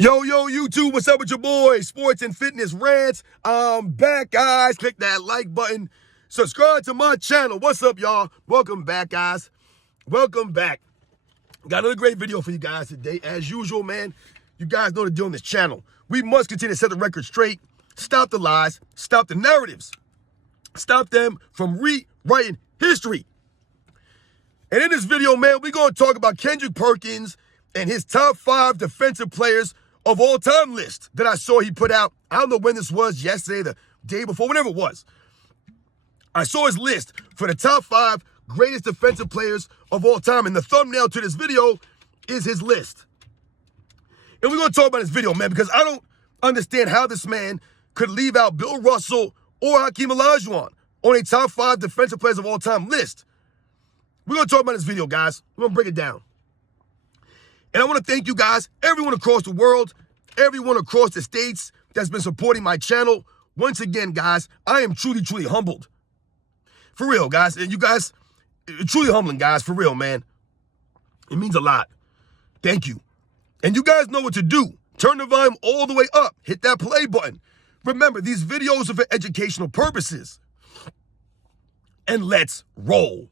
Yo, YouTube, what's up with your boy? Sports and Fitness Rants. I'm back, guys. Click that like button. Subscribe to my channel. What's up, y'all? Welcome back, guys. Welcome back. Got another great video for you guys today. As usual, man, you guys know the deal on this channel. We must continue to set the record straight. Stop the lies. Stop the narratives. Stop them from rewriting history. And in this video, man, we're going to talk about Kendrick Perkins and his top 5 defensive players of all time list that I saw he put out. I don't know when this was, yesterday, the day before, whenever it was. I saw his list for the top 5 greatest defensive players of all time. And the thumbnail to this video is his list. And we're going to talk about this video, man, because I don't understand how this man could leave out Bill Russell or Hakeem Olajuwon on a top 5 defensive players of all time list. We're going to talk about this video, guys. We're going to break it down. And I want to thank you guys, everyone across the world, everyone across the states that's been supporting my channel. Once again, guys, I am truly, truly humbled. For real, guys. And you guys, truly humbling, guys. For real, man. It means a lot. Thank you. And you guys know what to do. Turn the volume all the way up. Hit that play button. Remember, these videos are for educational purposes. And let's roll.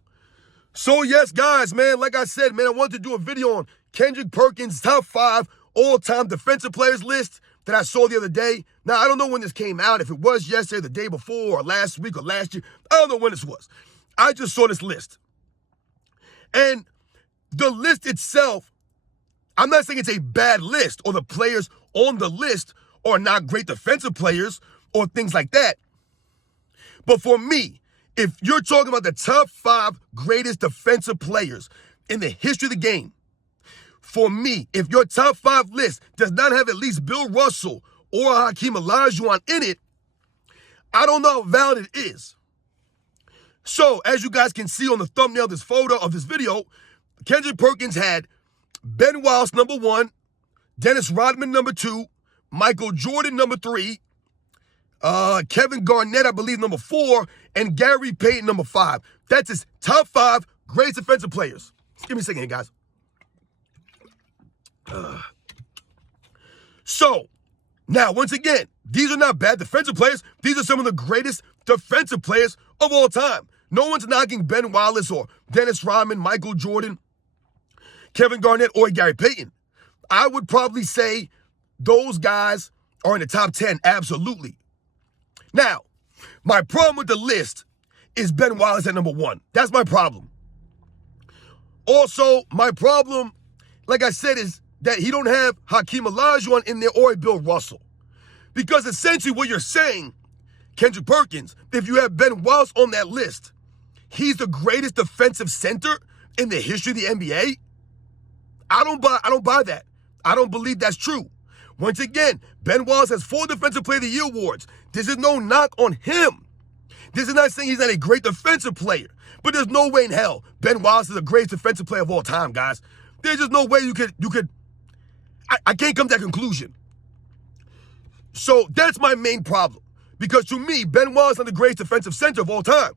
So, yes, guys, man, like I said, man, I wanted to do a video on Kendrick Perkins' top 5 all-time defensive players list that I saw the other day. Now, I don't know when this came out, if it was yesterday, the day before, or last week, or last year. I don't know when this was. I just saw this list. And the list itself, I'm not saying it's a bad list, or the players on the list are not great defensive players, or things like that. But for me, if you're talking about the top 5 greatest defensive players in the history of the game, for me, if your top 5 list does not have at least Bill Russell or Hakeem Olajuwon in it, I don't know how valid it is. So, as you guys can see on the thumbnail of this photo of this video, Kendrick Perkins had Ben Wallace, number 1, Dennis Rodman, number 2, Michael Jordan, number 3, Kevin Garnett, I believe, number 4, and Gary Payton, number 5. That's his top 5 greatest defensive players. Give me a second here, guys. So, now, once again, these are not bad defensive players. These are some of the greatest defensive players of all time. No one's knocking Ben Wallace or Dennis Rodman, Michael Jordan, Kevin Garnett, or Gary Payton. I would probably say those guys are in the top 10, absolutely. Now, my problem with the list is Ben Wallace at number 1. That's my problem. Also, my problem, like I said, is that he don't have Hakeem Olajuwon in there or Bill Russell. Because essentially what you're saying, Kendrick Perkins, if you have Ben Wallace on that list, he's the greatest defensive center in the history of the NBA. I don't buy that. I don't believe that's true. Once again, Ben Wallace has 4 Defensive Player of the Year awards. This is no knock on him. This is not saying he's not a great defensive player. But there's no way in hell Ben Wallace is the greatest defensive player of all time, guys. There's just no way you could. I can't come to that conclusion. So that's my main problem. Because to me, Ben Wallace is not the greatest defensive center of all time.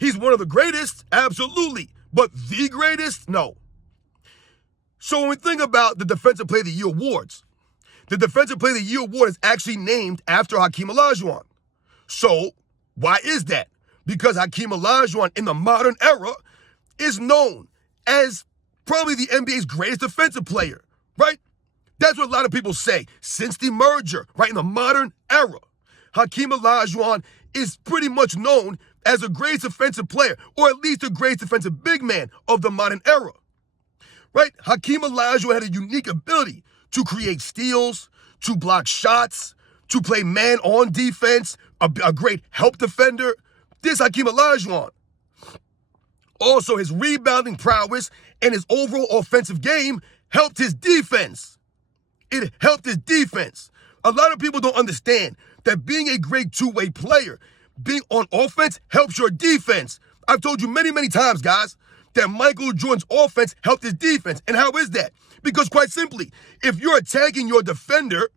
He's one of the greatest, absolutely. But the greatest, no. So when we think about the Defensive Player of the Year awards, the Defensive Player of the Year award is actually named after Hakeem Olajuwon. So why is that? Because Hakeem Olajuwon in the modern era is known as probably the NBA's greatest defensive player, right? That's what a lot of people say. Since the merger, right, in the modern era, Hakeem Olajuwon is pretty much known as the greatest defensive player, or at least the greatest defensive big man of the modern era, right? Hakeem Olajuwon had a unique ability to create steals, to block shots, to play man on defense, a great help defender. This Hakeem Olajuwon. Also, his rebounding prowess and his overall offensive game helped his defense. It helped his defense. A lot of people don't understand that being a great two-way player, being on offense, helps your defense. I've told you many, many times, guys, that Michael Jordan's offense helped his defense. And how is that? Because quite simply, if you're attacking your defender,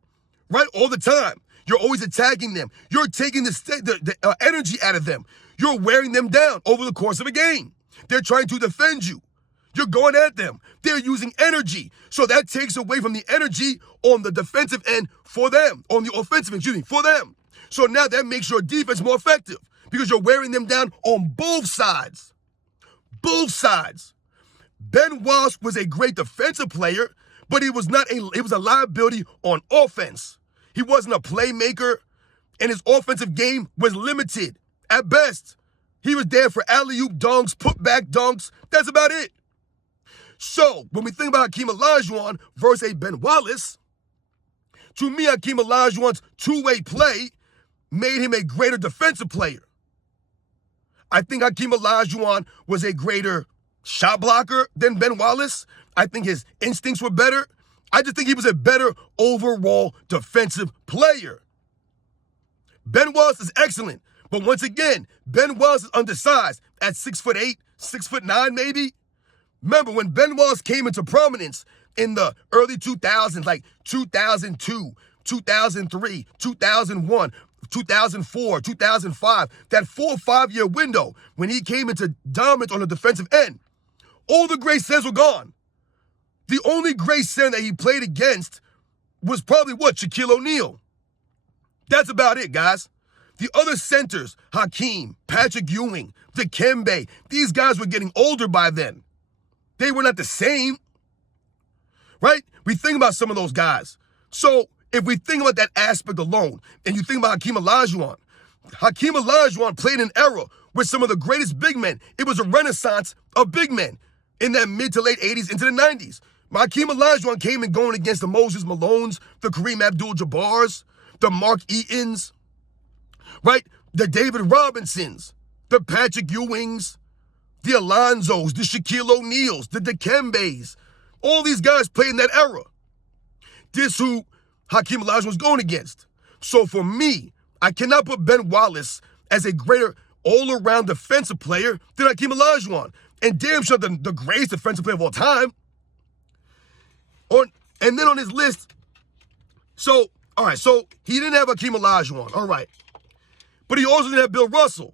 right, all the time, you're always attacking them. You're taking the energy out of them. You're wearing them down over the course of a game. They're trying to defend you. You're going at them. They're using energy. So that takes away from the energy on the defensive end for them, on the offensive end, for them. So now that makes your defense more effective because you're wearing them down on both sides. Both sides. Ben Wallace was a great defensive player, but he was a liability on offense. He wasn't a playmaker, and his offensive game was limited at best. He was there for alley-oop dunks, put-back dunks. That's about it. So, when we think about Hakeem Olajuwon versus Ben Wallace, to me, Hakeem Olajuwon's two-way play made him a greater defensive player. I think Hakeem Olajuwon was a greater shot blocker than Ben Wallace. I think his instincts were better. I just think he was a better overall defensive player. Ben Wallace is excellent, but once again, Ben Wallace is undersized at 6'8", 6'9" maybe. Remember, when Ben Wallace came into prominence in the early 2000s, like 2002, 2003, 2001, 2004, 2005, that 4 or 5 year window when he came into dominance on the defensive end, all the great centers were gone. The only great center that he played against was probably Shaquille O'Neal. That's about it, guys. The other centers, Hakeem, Patrick Ewing, Dikembe, these guys were getting older by then. They were not the same, right? We think about some of those guys. So if we think about that aspect alone, and you think about Hakeem Olajuwon played in an era with some of the greatest big men. It was a renaissance of big men in that mid to late 80s into the 90s. Hakeem Olajuwon came in going against the Moses Malones, the Kareem Abdul-Jabbars, the Mark Eatons, right? The David Robinsons, the Patrick Ewings, the Alonzos, the Shaquille O'Neals, the Dikembes. All these guys played in that era. This who Hakeem Olajuwon was going against. So for me, I cannot put Ben Wallace as a greater all-around defensive player than Hakeem Olajuwon. And damn sure the greatest defensive player of all time. And then on his list, so he didn't have Hakeem Olajuwon, all right. But he also didn't have Bill Russell.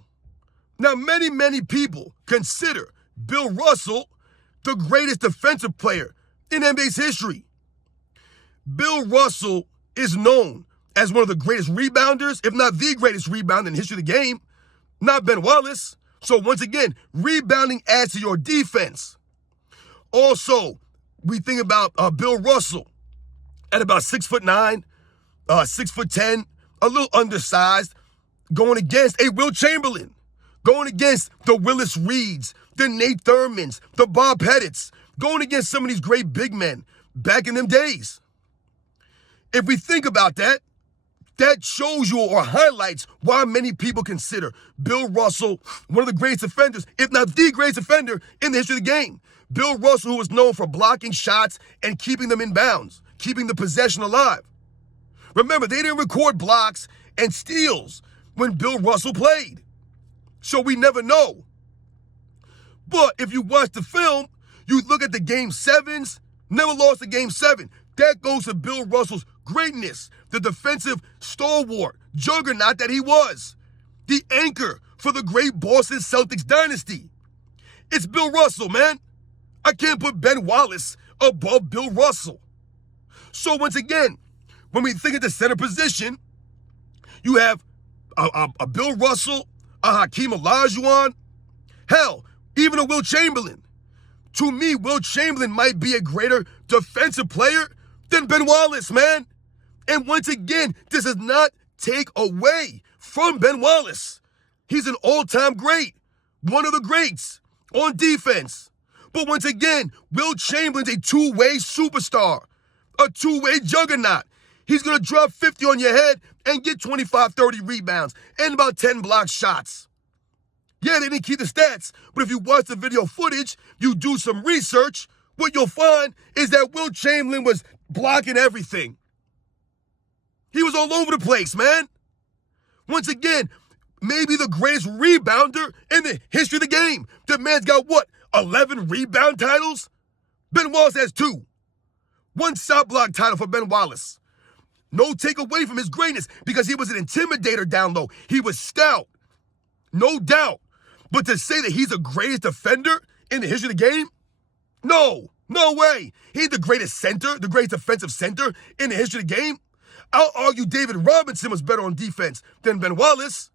Now, many people consider Bill Russell the greatest defensive player in NBA's history. Bill Russell is known as one of the greatest rebounders, if not the greatest rebounder in the history of the game, not Ben Wallace. So once again, rebounding adds to your defense. Also, we think about Bill Russell at about 6'9", 6'10", a little undersized, going against a Will Chamberlain, going against the Willis Reeds, the Nate Thurmans, the Bob Pettits, going against some of these great big men back in them days. If we think about that, that shows you or highlights why many people consider Bill Russell one of the greatest defenders, if not the greatest defender in the history of the game. Bill Russell, who was known for blocking shots and keeping them in bounds, keeping the possession alive. Remember, they didn't record blocks and steals when Bill Russell played. So we never know. But if you watch the film, you look at the Game 7s, never lost a Game 7. That goes to Bill Russell's greatness, the defensive stalwart, juggernaut that he was, the anchor for the great Boston Celtics dynasty. It's Bill Russell, man. I can't put Ben Wallace above Bill Russell. So once again, when we think of the center position, you have a Bill Russell, a Hakeem Olajuwon, hell, even a Will Chamberlain. To me, Will Chamberlain might be a greater defensive player than Ben Wallace, man. And once again, this does not take away from Ben Wallace. He's an all-time great, one of the greats on defense. But once again, Will Chamberlain's a two-way superstar, a two-way juggernaut. He's going to drop 50 on your head and get 25, 30 rebounds and about 10 block shots. Yeah, they didn't keep the stats, but if you watch the video footage, you do some research, what you'll find is that Will Chamberlain was blocking everything. He was all over the place, man. Once again, maybe the greatest rebounder in the history of the game. The man's got, 11 rebound titles? Ben Wallace has 2. 1 shot block title for Ben Wallace. No take away from his greatness because he was an intimidator down low. He was stout, no doubt. But to say that he's the greatest defender in the history of the game, No way. He's the greatest center, the greatest defensive center in the history of the game. I'll argue David Robinson was better on defense than Ben Wallace.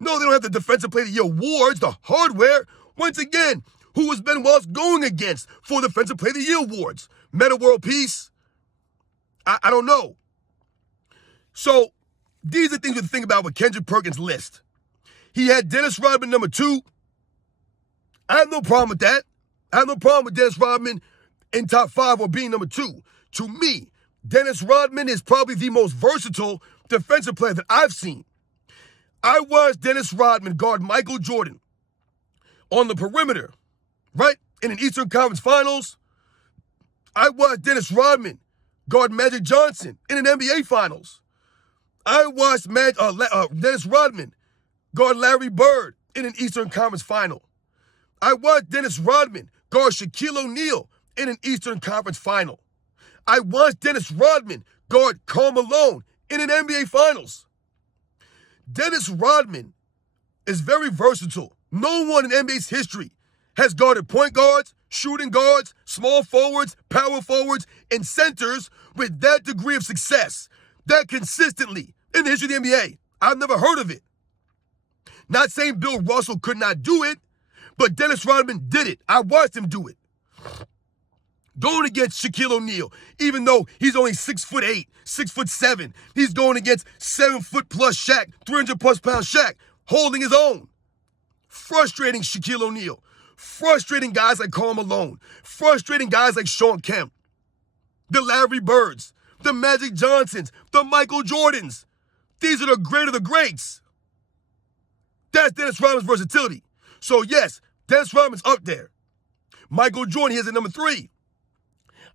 No, they don't have the Defensive Player of the Year awards, the hardware. Once again, who was Ben Wallace going against for Defensive Player of the Year awards? Meta World Peace? I don't know. So, these are things to think about with Kendrick Perkins' list. He had Dennis Rodman number 2. I have no problem with that. I have no problem with Dennis Rodman in top 5 or being number 2. To me, Dennis Rodman is probably the most versatile defensive player that I've seen. I watched Dennis Rodman guard Michael Jordan on the perimeter, right? In an Eastern Conference Finals. I watched Dennis Rodman guard Magic Johnson in an NBA Finals. I watched Dennis Rodman guard Larry Bird in an Eastern Conference Final. I watched Dennis Rodman guard Shaquille O'Neal in an Eastern Conference Final. I watched Dennis Rodman guard Karl Malone in an NBA Finals. Dennis Rodman is very versatile. No one in NBA's history has guarded point guards, shooting guards, small forwards, power forwards, and centers with that degree of success, that consistently in the history of the NBA. I've never heard of it. Not saying Bill Russell could not do it, but Dennis Rodman did it. I watched him do it. Going against Shaquille O'Neal, even though he's only 6'8", 6'7", he's going against 7 foot plus Shaq, 300 plus pound Shaq, holding his own. Frustrating Shaquille O'Neal. Frustrating guys like Karl Malone. Frustrating guys like Shawn Kemp. The Larry Birds. The Magic Johnsons. The Michael Jordans. These are the great of the greats. That's Dennis Rodman's versatility. So yes, Dennis Rodman's up there. Michael Jordan, he has at number 3.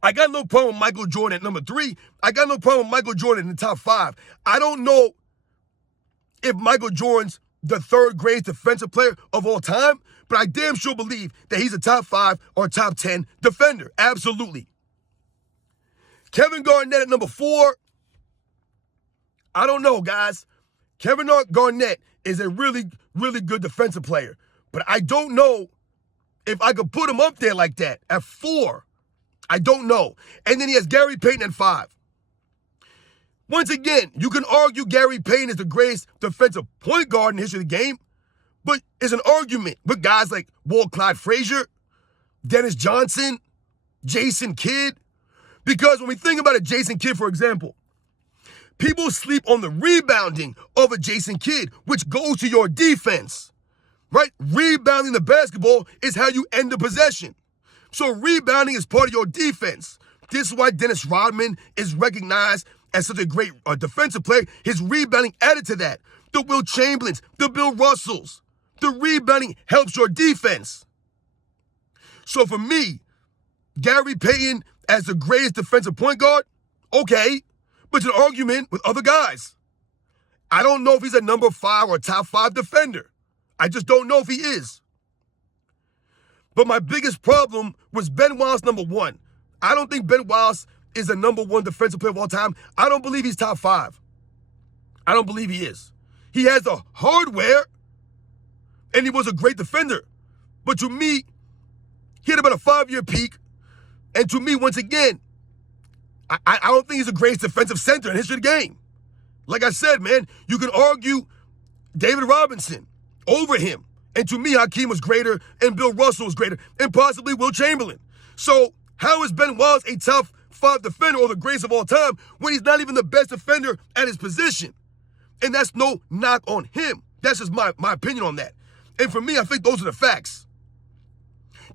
I got no problem with Michael Jordan at number 3. I got no problem with Michael Jordan in the top 5. I don't know if Michael Jordan's the 3rd greatest defensive player of all time, but I damn sure believe that he's a top 5 or top 10 defender. Absolutely. Kevin Garnett at number 4. I don't know, guys. Kevin Garnett is a really, really good defensive player, but I don't know if I could put him up there like that at 4. I don't know. And then he has Gary Payton at 5. Once again, you can argue Gary Payton is the greatest defensive point guard in the history of the game, but it's an argument with guys like Walt Clyde Frazier, Dennis Johnson, Jason Kidd. Because when we think about a Jason Kidd, for example, people sleep on the rebounding of a Jason Kidd, which goes to your defense, right? Rebounding the basketball is how you end the possession. So rebounding is part of your defense. This is why Dennis Rodman is recognized as such a great defensive player. His rebounding added to that. The Will Chamberlains, the Bill Russells. The rebounding helps your defense. So for me, Gary Payton as the greatest defensive point guard, okay, but it's an argument with other guys. I don't know if he's a number 5 or top 5 defender. I just don't know if he is. But my biggest problem was Ben Wallace, number 1. I don't think Ben Wallace is the number 1 defensive player of all time. I don't believe he's top 5. I don't believe he is. He has the hardware, and he was a great defender. But to me, he had about a 5-year peak. And to me, once again, I don't think he's the greatest defensive center in the history of the game. Like I said, man, you can argue David Robinson over him. And to me, Hakeem was greater, and Bill Russell was greater, and possibly Will Chamberlain. So how is Ben Wallace a top 5 defender or the greatest of all time when he's not even the best defender at his position? And that's no knock on him. That's just my opinion on that. And for me, I think those are the facts.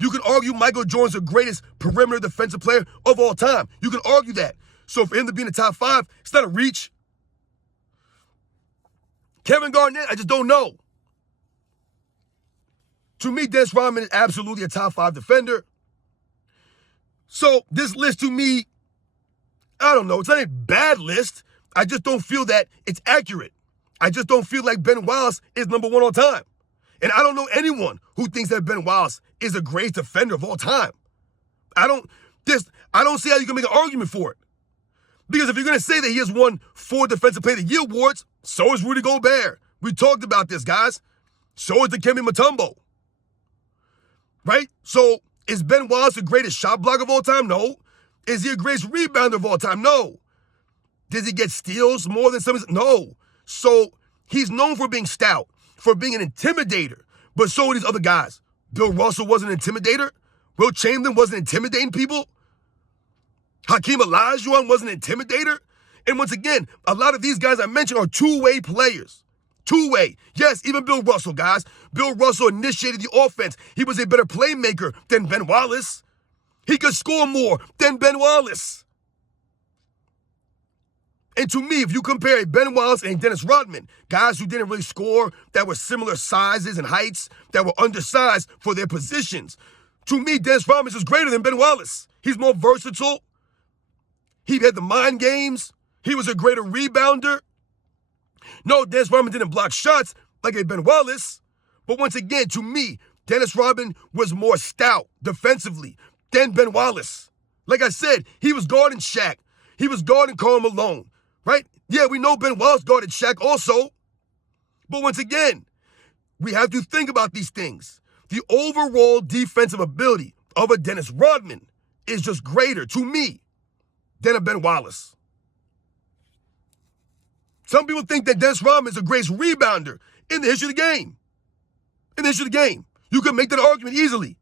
You can argue Michael Jordan's the greatest perimeter defensive player of all time. You can argue that. So for him to be in the top 5, it's not a reach. Kevin Garnett, I just don't know. To me, Dennis Rodman is absolutely a top 5 defender. So this list to me, I don't know. It's not a bad list. I just don't feel that it's accurate. I just don't feel like Ben Wallace is number 1 all time. And I don't know anyone who thinks that Ben Wallace is the greatest defender of all time. I don't see how you can make an argument for it. Because if you're going to say that he has won 4 Defensive Player of the Year awards, so is Rudy Gobert. We talked about this, guys. So is Dikembe Mutombo. Right? So Is Ben Wallace the greatest shot blocker of all time? No. Is he the greatest rebounder of all time? No. Does he get steals more than some? No. So he's known for being stout, for being an intimidator. But so are these other guys. Bill Russell wasn't an intimidator. Will Chamberlain wasn't intimidating people. Hakeem Olajuwon wasn't an intimidator. And once again, a lot of these guys I mentioned are two-way players. Two-way. Yes, even Bill Russell, guys. Bill Russell initiated the offense. He was a better playmaker than Ben Wallace. He could score more than Ben Wallace. And to me, if you compare Ben Wallace and Dennis Rodman, guys who didn't really score, that were similar sizes and heights, that were undersized for their positions, to me, Dennis Rodman is greater than Ben Wallace. He's more versatile. He had the mind games. He was a greater rebounder. No, Dennis Rodman didn't block shots like a Ben Wallace. But once again, to me, Dennis Rodman was more stout defensively than Ben Wallace. Like I said, he was guarding Shaq. He was guarding Karl Malone, right? Yeah, we know Ben Wallace guarded Shaq also. But once again, we have to think about these things. The overall defensive ability of a Dennis Rodman is just greater, to me, than a Ben Wallace. Some people think that Dennis Rodman is the greatest rebounder in the history of the game. In the history of the game. You can make that argument easily.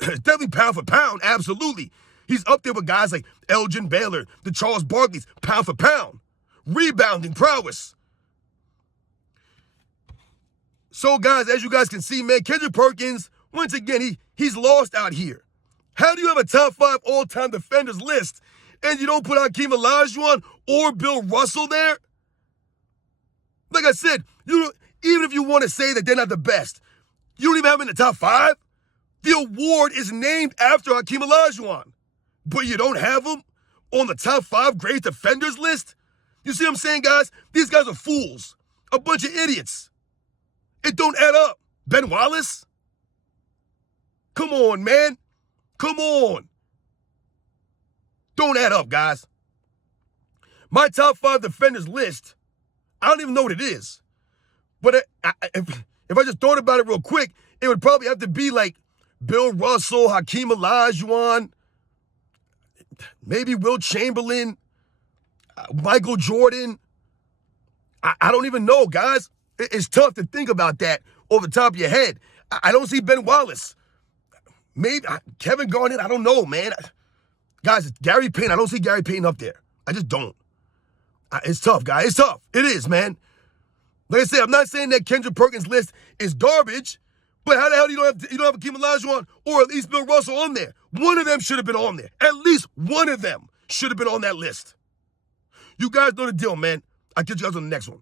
It's definitely pound for pound, absolutely. He's up there with guys like Elgin Baylor, the Charles Barkleys, pound for pound. Rebounding prowess. So, guys, as you guys can see, man, Kendrick Perkins, once again, he's lost out here. How do you have a top 5 all-time defenders list and you don't put Hakeem Olajuwon or Bill Russell there? Like I said, even if you want to say that they're not the best, you don't even have them in the top 5. The award is named after Hakeem Olajuwon, but you don't have them on the top 5 great defenders list? You see what I'm saying, guys? These guys are fools, a bunch of idiots. It don't add up. Ben Wallace? Come on, man. Come on. Don't add up, guys. My top 5 defenders list, I don't even know what it is. But if I just thought about it real quick, it would probably have to be like Bill Russell, Hakeem Olajuwon, maybe Will Chamberlain, Michael Jordan. I don't even know, guys. It's tough to think about that off the top of your head. I don't see Ben Wallace. Maybe Kevin Garnett, I don't know, man. Guys, Gary Payton, I don't see Gary Payton up there. I just don't. It's tough, guys. It's tough. It is, man. Like I said, I'm not saying that Kendrick Perkins' list is garbage, but how the hell do you don't have Hakeem Olajuwon or at least Bill Russell on there? One of them should have been on there. At least one of them should have been on that list. You guys know the deal, man. I'll catch you guys on the next one.